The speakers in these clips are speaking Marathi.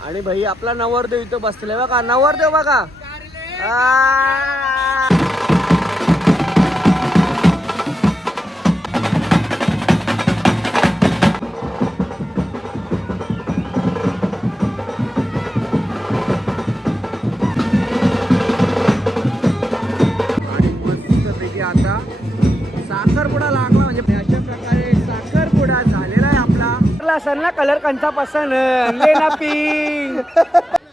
आणि भाई आपला नवरदेव इथं बसलेला बघा नवरदेव बघा. असेल ना कलर कंचा पसंत ले ना पिंक.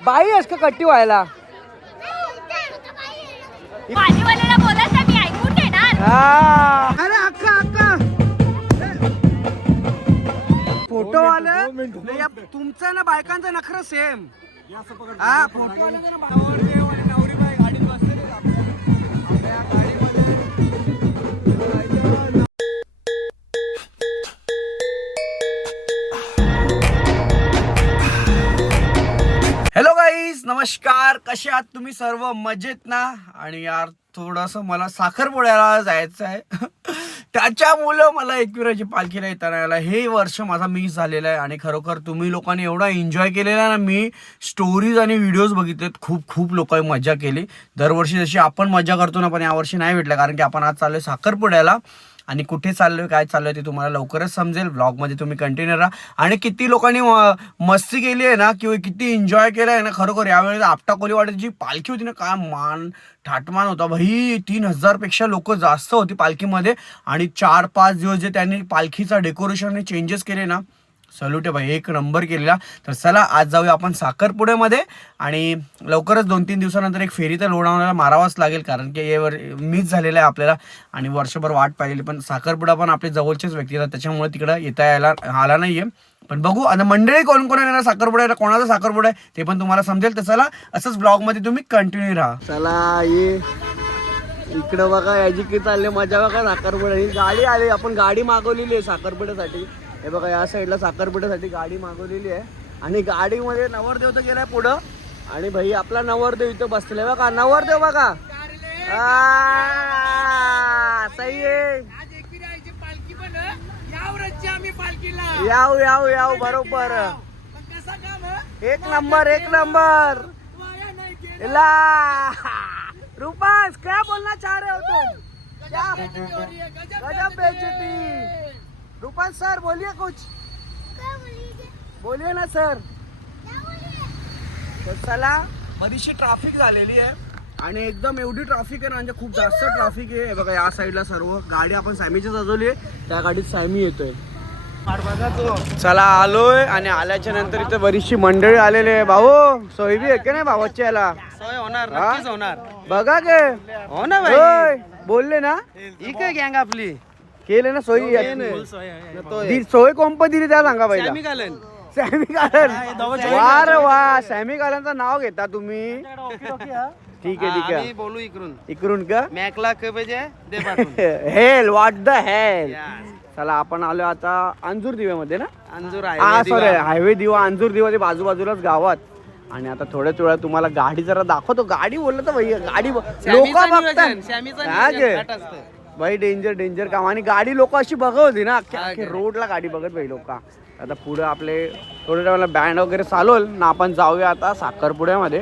बाई आहेस का कट्टी व्हायला? भाजीवाल्याला बोलत ना मी ऐकून घेणार. हा. अरे अक्का अक्का. फोटो आलं. तुमचं ना बायकांचा नखरं सेम हा फोटो आलं नमस्कार कसे आहात तुम्ही सर्व? मजेत ना? आणि यार थोडंसं मला साखरपुड्याला जायचं आहे. त्याच्यामुळं मला एकविराची पालखीला येताना यायला हे वर्ष माझा मिस झालेला आहे. आणि खरोखर तुम्ही लोकांनी एवढा एन्जॉय केलेला ना मी स्टोरीज आणि व्हिडिओज बघितलेत. खूप खूप लोकांनी मजा केली. दरवर्षी जशी आपण मजा करतो ना पण यावर्षी नाही भेटलं. कारण की आपण आज चाललोय साखरपुड्याला. आणि कुठे चाललोय काय चाललोय ते तुम्हाला लवकरच समजेल. ब्लॉगमध्ये तुम्ही कंटिन्यू राहा. आणि किती लोकांनी मस्ती केली आहे ना किंवा किती एन्जॉय केलं आहे ना खरोखर यावेळेस आपटा कोलीवाड्याची जी पालखी होती ना काय मान ठाटमान होता. भाई तीन हजारपेक्षा लोक जास्त होती पालखीमध्ये. आणि चार पाच दिवस जे त्यांनी पालखीचा डेकोरेशन चेंजेस केले ना सल्यूट आहे भाई एक नंबर केलेला. तर चला आज जाऊया आपण साखरपुड्यामध्ये. आणि लवकरच दोन तीन दिवसानंतर एक फेरी तर लोणावण्याला मारावाच लागेल कारण की यावर मिस झालेलं आहे आपल्याला. आणि वर्षभर वाट पाहिलेली पण साखरपुडा पण आपले जवळचेच व्यक्ती आहेत. त्याच्यामुळे तिकडं येता यायला आला नाही आहे पण बघू आणि मंडळी कोण कोण येणार साखरपुड्याला कोणाचा साखरपुडा आहे ते पण तुम्हाला समजेल. तर चला असंच ब्लॉगमध्ये तुम्ही कंटिन्यू राहा. चला ये. इकडं बघा याची किती चालली मजा बघा साखरपुडा. ही गाडी आली आपण गाडी मागवलेली आहे साखरपुड्यासाठी. हे बघा या साईडला साखरपुड्यासाठी गाडी मागवलेली आहे. आणि गाडीमध्ये नवरदेव तर गेलाय पुढं. आणि भाई आपला नवरदेव इथं बसलेला आहे. बघा नवरदेव बघा. सही याव याव याव बरोबर? एक नंबर एक नंबर. ला रुपास क्या बोलना चाह रहे हो तुम? क्या? चोरी आहे, गजब बेइज्जती। रूपाल सर बोलिए कुछ बोलिए ना सर. तर चला. बरीचशी ट्रॅफिक झालेली आहे. आणि एकदम एवढी ट्रॅफिक आहे ना म्हणजे खूप जास्त ट्रॅफिक आहे. हे बघा या साईडला सर्व गाडी आपण सॅमीची सजवली आहे. त्या गाडीत सॅमी येतोय. चला आलोय आणि आल्याच्यानंतर इथे बरीचशी मंडळी आलेली आहे. भाऊ सोयबी आहे का नाही भावाच्या याला? सोय होणार हा? बघा के हो ना बोलले ना? ही काय गँग आपली? केले ना सोयी. तो सोय कोंप दिली त्या सांगा पहिला. सॅमी गालन दोघं वा सॅमी गालनचं नाव घेता तुम्ही. ठीक आहे हा, ठीक आहे. बोलू इकडून. इकडून का? मॅकला पाहिजे हेल व्हॉट द हेल. चला आपण आलो आता अंजूर दिव्यामध्ये ना? अंजूर हा आहे सॉरी हायवे दिवा अंजूर दिवा ते बाजूबाजूलाच गावात. आणि आता थोड्याच वेळात तुम्हाला गाडी जरा दाखवतो. गाडी बोललं तर भाई गाडी लोक बघतात. भाई डेंजर डेंजर काम. आणि गाडी लोक अशी बघत होती ना? रोडला गाडी. बघत भाई लोक. आता पुढे आपले थोड्या टायमाला बँड वगैरे चालवल ना आपण जाऊया आता साखरपुड्यामध्ये.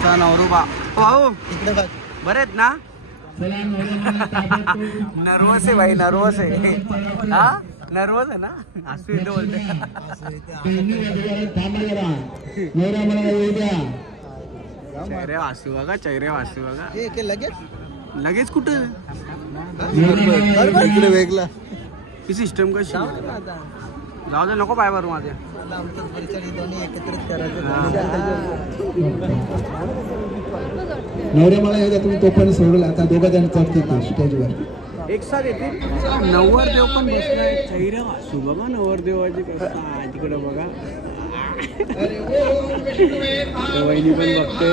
वा भाऊ बरे आहेत ना? नर्वस आहे भाई नर्वस आहे. हा? नर्वस आहे ना? असू येतो बोलते चेहरे वासू बघा चेहरे वासू बघा. लगेच? लगेच कुठं? इकडे वेगळा. ही सिस्टम कशी जाऊ दे नको पाय बरं माझे. नवऱ्या मला येऊ द्या तुम्ही तोपर्यंत सोडला आता दोघं जण चढतील स्टेजवर एक साथ येतील. नवरदेव पण बसलाय चेहरे वासू बघा नवरदेवाचे कसं तिकडे बघा. वहिनी पण बघते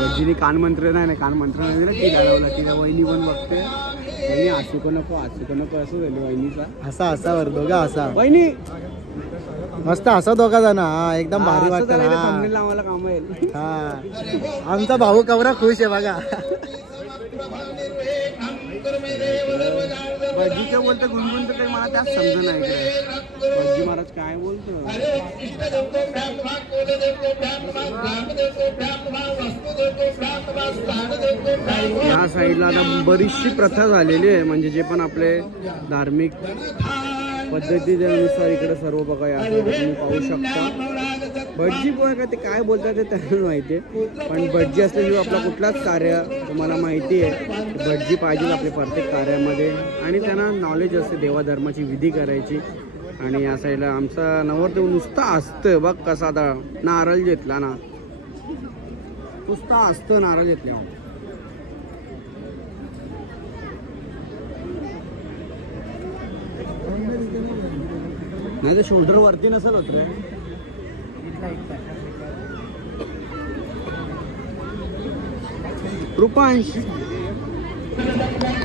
भज्जीने कानमंत्र नाही नाही कानमंत्र नाही दिला ती लावला तिला वहिनी पण बघते. वहिनी असू का नको असू का नको असं झालं वहिनीचा. असा असा वर दोघा असा. वहिनी! मस्त असा दोघा जण हा एकदम भारी वाटतं आम्हाला काम येईल हा. आमचा भाऊ कवरा खुश आहे बघा. भज्जी काय बोलतं मला त्याच समजून नाही भज्जी महाराज काय बोलतो या साईडला आता बरीचशी प्रथा झालेली आहे म्हणजे जे पण आपले धार्मिक पद्धतीच्यानुसार इकडे सर्व बघा या तुम्ही पाहू शकता. भटजी पोहे का ते काय बोलतात ते त्यांना माहिती आहे. पण भटजी असल्याशिवाय आपला कुठलाच कार्य तुम्हाला माहिती आहे. भटजी पाहिजे आपल्या प्रत्येक कार्यामध्ये. आणि त्यांना नॉलेज असते देवाधर्माची विधी करायची. आणि या साईडला आमचा नवरदेव नुसता असतं बघ कसा आता. नारळ घेतला ना. नुसता असतं नारळ घेतल्या नाही ते शोल्डर वरती नसेल होत रे. रुपांश.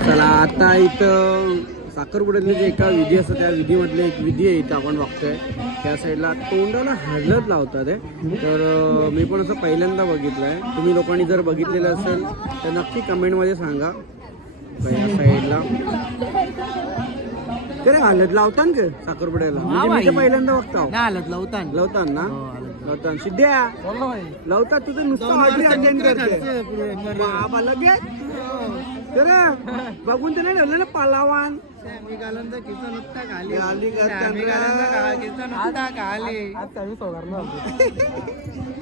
चला आता इथं साखरपुड्यातले जे एका विधी असतं त्या विधीमधले एक विधी आहे इथं आपण बघतोय. त्या साईडला तोंडाला हळद लावतात आहे तर मी पण असं पहिल्यांदा बघितलं आहे तुम्ही लोकांनी जर बघितलेलं असेल तर नक्की कमेंटमध्ये सांगा. या साईडला. ते रे हळद लावतात का साखरपुड्याला म्हणजे मी तर पहिल्यांदा बघतो. हालत लावतान. लावतात ना? लावतात सिद्ध्या लावतात तुझं नुसतं ऑर्डर अटेंड करते. बाबा लगेच तर बघून ते नाही ठेवलं ना पलावान आली का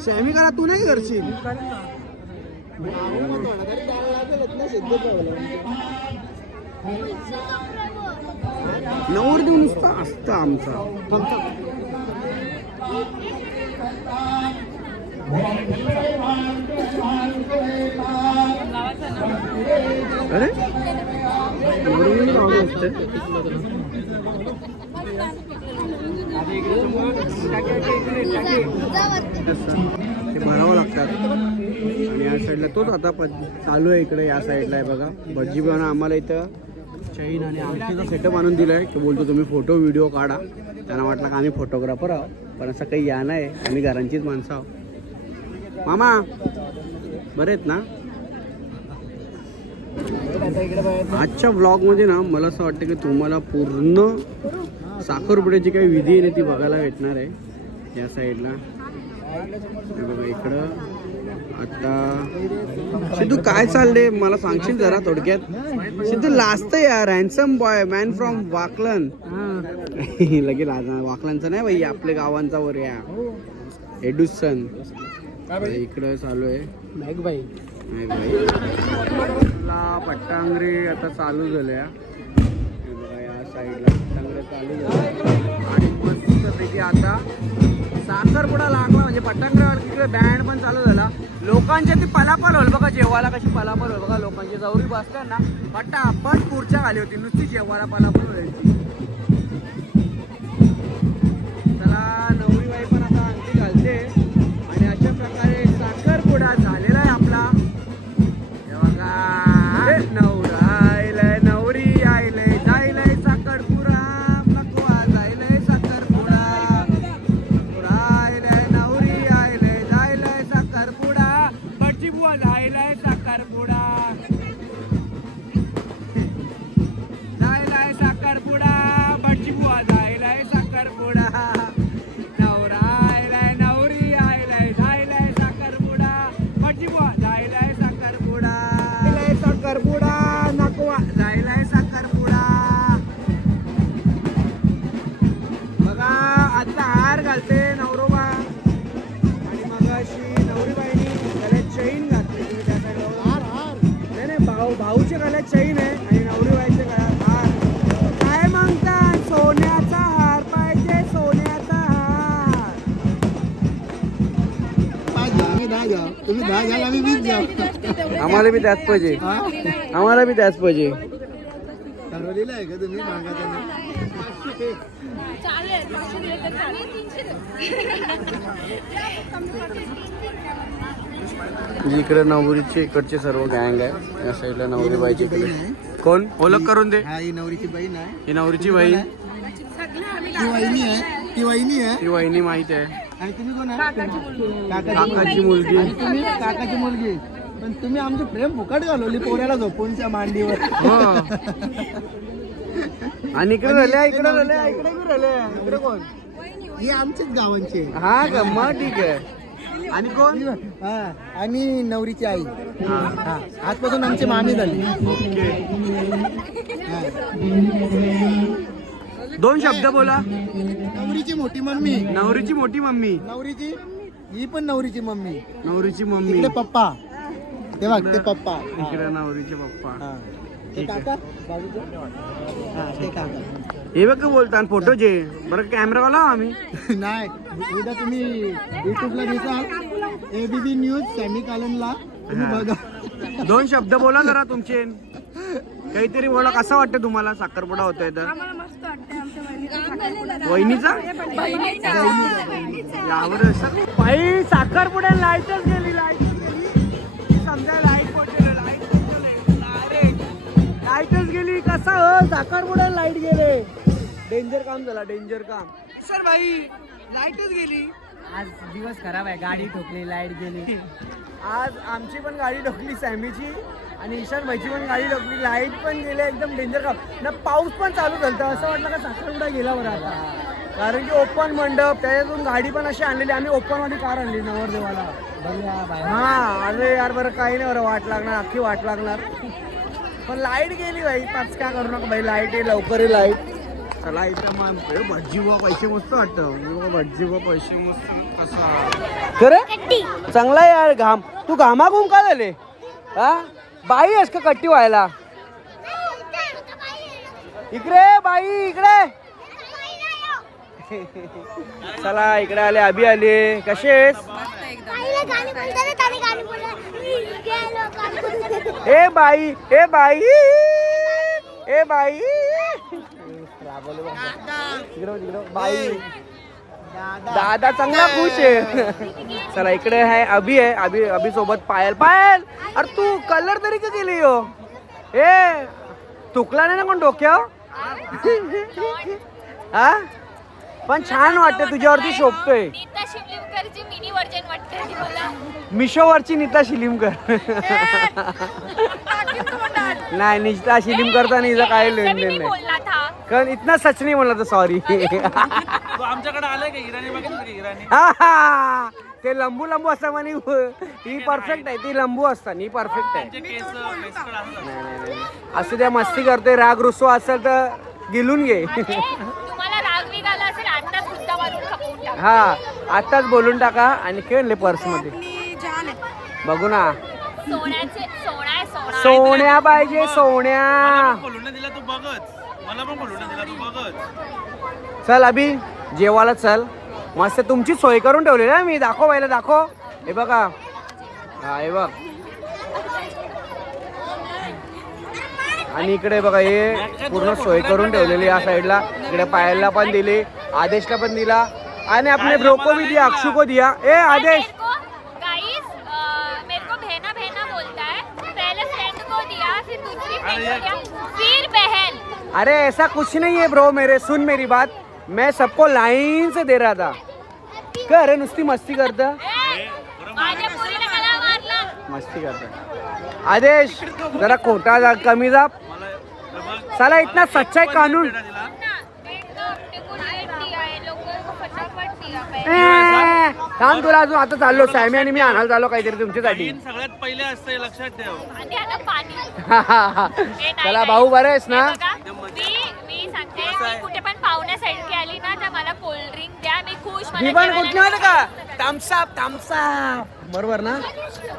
शॅमी करा तू नाही करशील? नवरदेव नुसता असतं आमचा. अरे? लावलं असतं? ते भरावं लागतात. आणि या साईडला तोच आता प- चालू आहे इकडे या साईडला आहे बघा. भजी बनवा आम्हाला इथं. चैन आणि आमटीचा सेटअप आणून दिला आहे की बोलतो तुम्ही फोटो व्हिडिओ काढा. त्यांना वाटलं का आम्ही फोटोग्राफर आहोत. पण असं काही या नाही. आम्ही घरांचीच माणसं आहोत. मामा बरे आहेत ना? आजच्या ब्लॉगमध्ये ना मला असं वाटतं की तुम्हाला पूर्ण साखरपुड्याची काही विधी आहे ना ती बघायला भेटणार आहे. या साईडला बघा इकडं. आता सिद्धू काय चाललंय? मला सांगशील जरा थोडक्यात? सिद्धू लास्ट यार हॅन्सम बॉय मॅन फ्रॉम वाकलन. लगे लाजा वाकलांचा नाही भाई आपल्या गावांचा वर या. एडुसन. इकडं चालू आहे. भाई पट्टांगरे आता चालू झाल्या. या साईडला पट्टांगरे चालू झाले. आणि मस्तपैकी आता. साखरपुडा लागला म्हणजे पट्टांगरे बँड पण चालू झाला. लोकांच्या ती पलापल होल बघा जेवायला कशी पलापल होल बघा लोकांची. जवळी बसल्या ना पट्टा आपण खुर्च्या आली होती. नुसती जेवायला पलापल व्हायची आम्हाला बी त्याच पाहिजे. आम्हाला बी त्याच पाहिजे. ठरवलेलं आहे का तुम्ही? मागा त्यांना. इकडे नवरीचे इकडचे सर्व गँग आहे. या साईडला नवरी बाईची इकडे. कोण? ओळख करून दे. हा ही नवरीची बहीण आहे. ही नवरीची बहीण. ती वहिनी आहे. ती वहिनी आहे. ती वहिनी माहीत आहे. आणि तुम्ही कोण आहे? काकाची काकाची मुलगी. काकाची मुलगी. पण तुम्ही आमची प्रेम फुकट घालवली पोऱ्याला झोपूनच्या मांडीवर. हो. आणि इकडे राहिले इकडे राहिले इकडे बी राहिले इकडे कोण? ही आमचीच गावांची आहे. हा का? मग ठीक आहे. आणि कोण? हा आणि नवरीची आई. हा. आजपासून आमची मामी झाली. दोन शब्द बोला. नवरीची मोठी मम्मी. नवरीची मोठी मम्मी. नवरीची? ही पण नवरीची मम्मी. नवरीची मम्मी. पप्पा. ते बघ ते पप्पा. हा. इकडे नवरीचे पप्पा. हा. ते काका बाजूचे? हा ते काका. हे बघ बोलता फोटोचे बरं कॅमेरावाला आम्ही. नाही उद्या तुम्ही युट्यूबला दिसाल एबीबी न्यूज सॅमी कालनला तुम्ही हा. बघा. दोन शब्द बोला जरा तुमचे. काहीतरी बोला कसं वाटतं तुम्हाला? साखरपुडा होतोय तर. वहिनीचा यावर असं बाई साखरपुड्या लाईटच गेली लाइट समजा लाइट लाईटच गेली कसा हो? साखरपुड्या लाइट गेले. डेंजर काम झाला डेंजर काम. सर भाई लाईटच गेली. आज दिवस खराब आहे गाडी ठोकली लाइट गेली. आज आमची पण गाडी ढकली सॅमीची. आणि ईशान भाईची पण गाडी ढकली लाइट पण गेली एकदम डेंजर काम. ना पाऊस पण चालू झालता असं वाटलं का साखरपुडा गेला बरं आता? कारण की ओपन मंडप त्याच्यातून गाडी पण अशी आणलेली आम्ही ओपनमध्ये कार आणली नवरदेवाला. हा अरे यार बरं काही नाही बरं वाट लागणार अख्खी वाट लागणार. पण लाइट गेली भाई पाच का करू नका भाई लाइट आहे लवकर आहे लाइट. चला इथं हे भज्जी बुवा पैसे मस्त वाटतं. हे भज्जी बुवा पैसे मस्त कसा खरं? चांगला आहे यार घाम. तू घामाघूम का झाले? हा? बाई आहेस का कट्टी व्हायला? इकडे बाई इकडे. चला इकडे आले अभि आले. कसे आहेस? ए बाई ए बाई ए बाई. बाई. दादा चांगला खुश आहे. चला इकडे आहे अभि आहे. अभि अभि सोबत पायल. पायल अरे तू कलर तरी का केली हो? ए तुकला नाही ना कोण डोक्यावर? हा? पण छान वाटते तुझ्यावरती शोभतोय. नीता शिवलिमकरची मिनी व्हर्जन वाटते ती मला मिशोवरची नीता शिलिमकर नाही नीता शिलिमकरचा नीचा काय तभी लेन मी देन नाही. बोलला था. कारण इतना सच नाही म्हणलं तर सॉरी आमच्याकडे आलाय का? इराणी बघितलं का? इराणी. ते लंबू लंबू असता म्हणे. ही परफेक्ट आहे ती लंबू असतात ही परफेक्ट आहे. केस असतात. असं त्या मस्ती करते राग रुसवा असेल तर गिलून घे अरे, तुम्हाला राग विगाला असेल आताच गुद्दा मारून खपवून टाक हा आताच बोलून टाका आणि खेळले पर्समध्ये. बघू ना. सोन्याचे सोना आहे सोना सोन्या पाहिजे सोन्या खोलून दिला तू बघच. मला पण खोलून दिला तू बघच. चल अभि जेवायला चल. मस्त तुमची सोय करून ठेवली ना मी. दाखव पहिला दाखव. हे बघा. हा हे बघ. आणि इकडे बघा हे पूर्ण सोय करून ठेवलेली या साईडला. इकडे पायलला पण दिली आदेशला पण दिला. आणि आपले ब्रोको भी दिया अक्षू को दिया। ए आदेश। मेरे को गाइस मेरे को बहना बहना बोलता है। पहले फ्रेंड को दिया फिर दूसरी फ्रेंड को दिया फिर बहन। अरे ऐसा कुछ नहीं है ब्रो मेरे सुन मेरी बात। मैं सबको लाइन से दे रहा था। काय अरे नुसती मस्ती करता ए, माझ्या पोरीने मला मारला मस्ती करता आदेश जरा खोटा जा कमी जा साला इतना सच्चाई कानून ना एक तो अपने को लेट दिया है लोगों को फटाफट दिया पहले ए, थांब तुला अजून आता चाललो सॅमी आणि मी आणायला चाललो काहीतरी तुमच्यासाठी. तीन सगळ्यात पहिले असते लक्षात ठेव. आणि आता पाणी. ए, नाही, चला नाही. भाऊ बरं आहेस ना? हे बघा, मी मी सांगते मी कुठे पण पाहुण्या साईड आली ना तर मला कोल्ड्रिंक द्या मी खुश मला मी पण जेवायला कुठली का. तामसाप तामसाप बरोबर ना?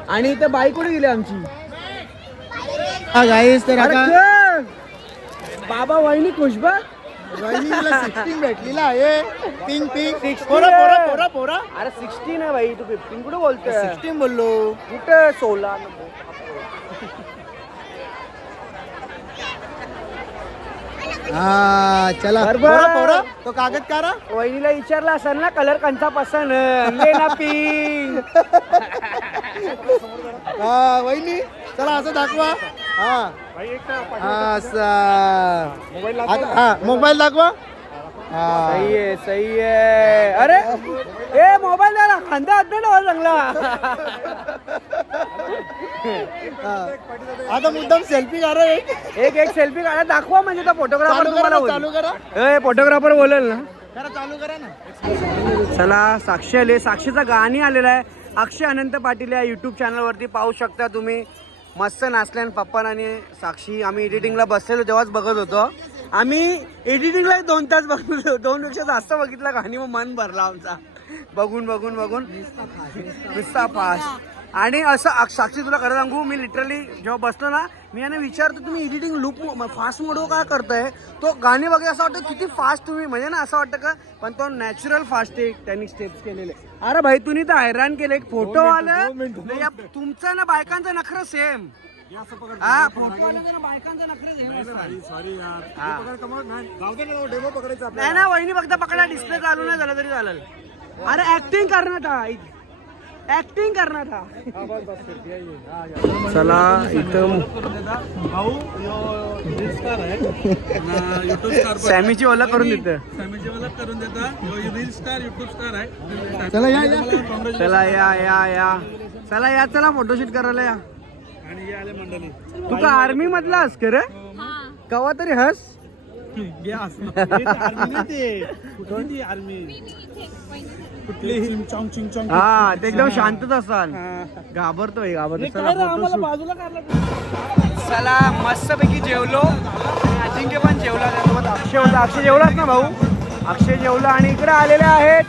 आणि इथं बाई कुठे गेली आमची? हा गाईस तर अरे आता चल. बाबा वहिनी खुश बघ. वहिनीला सिक्स्टीन भेटलेला आहे. पिंक पिंक पोरा पोरा पोरा पोरा. अरे सिक्स्टीन आहे भाई तू फिफ्टीन कुठे बोलतोय? सिक्स्टीन बोललो. कुठे हा चला. बरोबर. पोरा पोरा. तो कागद कारा वहिनीला विचारला असेल ना कलर कंचा पसंत ले ना पिंक हा वहिनी चला असं दाखवा. हा. हा, हा मोबाईल दाखवा. हा. सही आहे सही आहे. अरे ए मोबाईल द्या खांदा हात ना मला चांगला. हा. आता मुद्दाम सेल्फी करा एक. एक एक सेल्फी काढा. दाखवा म्हणजे तो फोटोग्राफर तुम्हाला चालू करा. फोटोग्राफर बोलेल ना. चालू करा ना. चला साक्षी आले. साक्षीचं गाणी आलेलं आहे. अक्षय अनंत पाटील या युट्यूब चॅनलवरती पाहू शकता तुम्ही. मस्त नाचल्यान पप्पन आणि साक्षी आम्ही एडिटिंगला बसलेलो तेव्हाच बघत होतो. आम्ही एडिटिंगला दोन तास बघलो दोन पेक्षा जास्त बघितलं गाणी मग मन भरला आमचा. बघून बघून बघून. नुसता फास्ट. आणि असं साक्षी तुला खरं सांगू मी लिटरली जेव्हा बसलो ना मी याने विचारतो तुम्ही एडिटिंग लूप फास्ट मोड का करताय? तो गाणी वगैरे असं वाटतं किती फास्ट तुम्ही. म्हणजे ना असं वाटतं का पण तो नॅचरल फास्ट आहे त्यांनी स्टेप्स केलेले. अरे भाई तुम्ही तर हैराण केले एक फोटो आलं. तुमचं ना बायकांचा नखरं सेम हा फोटो आलं ना बायकांचा नखरं सेम नाही ना वहिनी फक्त पकडा डिस्प्ले चालू नाही झाला तरी चालेल. अरे ऍक्टिंग करणार हा ऍक्टिंग करणार हा. चला इथं सॅमीची ओला करून देत. चला या या. चला या या या. चला या चला फोटोशूट करायला या. तू का आर्मी मधला हस का रे हा. कवा तरी हस. हा ते एकदम शांतच असाल. घाबरतोय घाबरतो चला मस्त पैकी जेवलो. आणि अजिंक्य पण जेवला त्यासोबत अक्षय होता. अक्षय जेवलाच ना भाऊ? अक्षय जेवला आणि इकडे आलेले आहेत.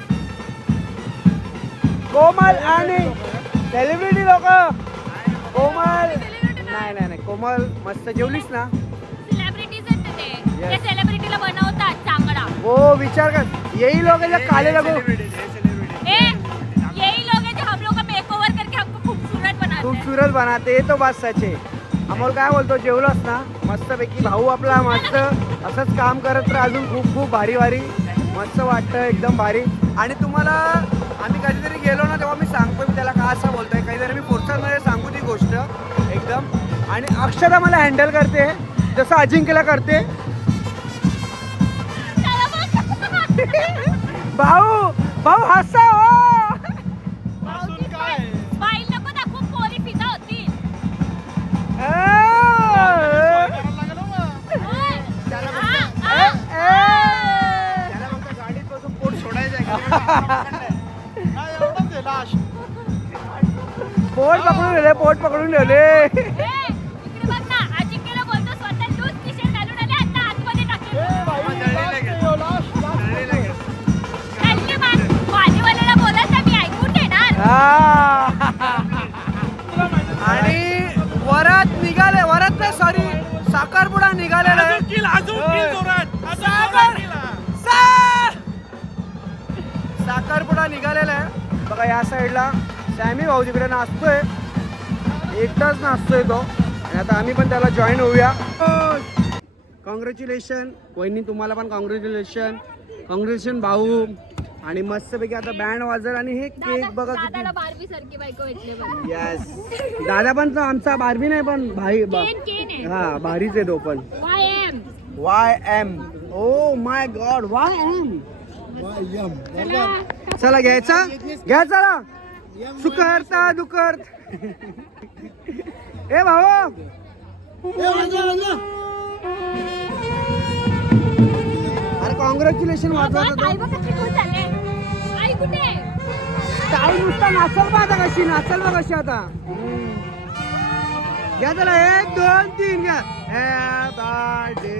कोमल आणि सेलिब्रिटी लोक. कोमल. नाही नाही नाही. कोमल मस्त जेवलीस ना? ते सेलिब्रिटीला बनवतात चांगला. हो विचार कर. यही लोग हैं जो काले लगो ए यही लोग हैं जो हम लोग का मेकओवर करके हमको खूबसूरत बनाते. हैं खूबसूरत बनाते ये तो बात सच आहे अमोल काय बोलतो? जेवलास ना? मस्तपैकी भाऊ आपला मस्त. असंच काम करत राहा अजून खूप खूप भारी भारी. मस्त वाटतं एकदम भारी. आणि तुम्हाला आम्ही कधीतरी गेलो ना तेव्हा मी सांगतो मी त्याला का असं बोलतोय. काहीतरी मी पुढच्यामध्ये सांगू ती गोष्ट एकदम. आणि अक्षता मला हँडल करते जसं अजिंक्यला करते भाऊ भाऊ हसा हो. नको पोरी फिदा. त्याला फक्त गाडीत बसून पोट सोडायचं पोट पकडून ठेवले पोट पकडून ठेवले. आणि वरात निघाले वरात नाही सॉरी साखरपुडा निघालेला साखरपुडा निघालेला आहे. बघा या साईडला सॅमी भाऊ तिकडे नाचतोय. एकटाच नाचतोय तो. आणि आता आम्ही पण त्याला जॉईन होऊया. कॉंग्रॅच्युलेशन वहिनी तुम्हाला पण कॉंग्रॅच्युलेशन कॉंग्रॅच्युलेशन भाऊ. आणि मस्तपैकी आता बँड वाजल आणि हे केक बघा किती. दादाला बारबी सारखी बायको भेटली बघ. यस दादा पण तो आमचा बारबी नाही पण भाई बा- केन केन आहे. हा भारीच आहे तो पण. Y M Y M O my god Y M चला. घ्यायचा? घ्या चला. सुकरता दुकर्त ए भाऊ. अरे कॉंग्रॅच्युलेशन वाजवा आई बघ कशी खुश झाले. आई कुठे ताई नुसता नाचल बा आता कशी नाचल बा कशी आता. घ्या चला एक दोन तीन घ्या. Birthday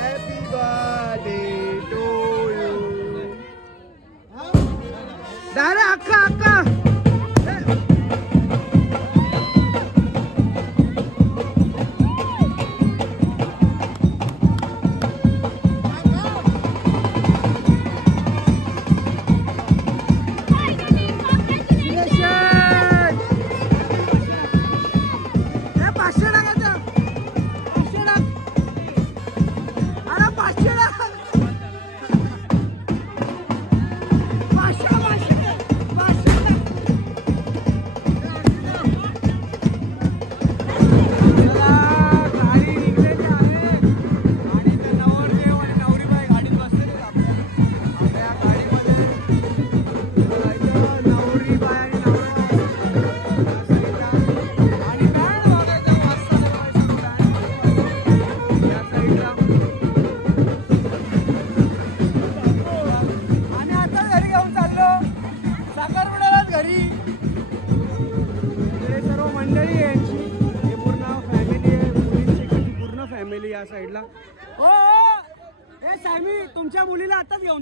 happy birthday to you दादा अक्का अक्का.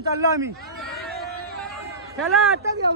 مسلمي ثلاثة يا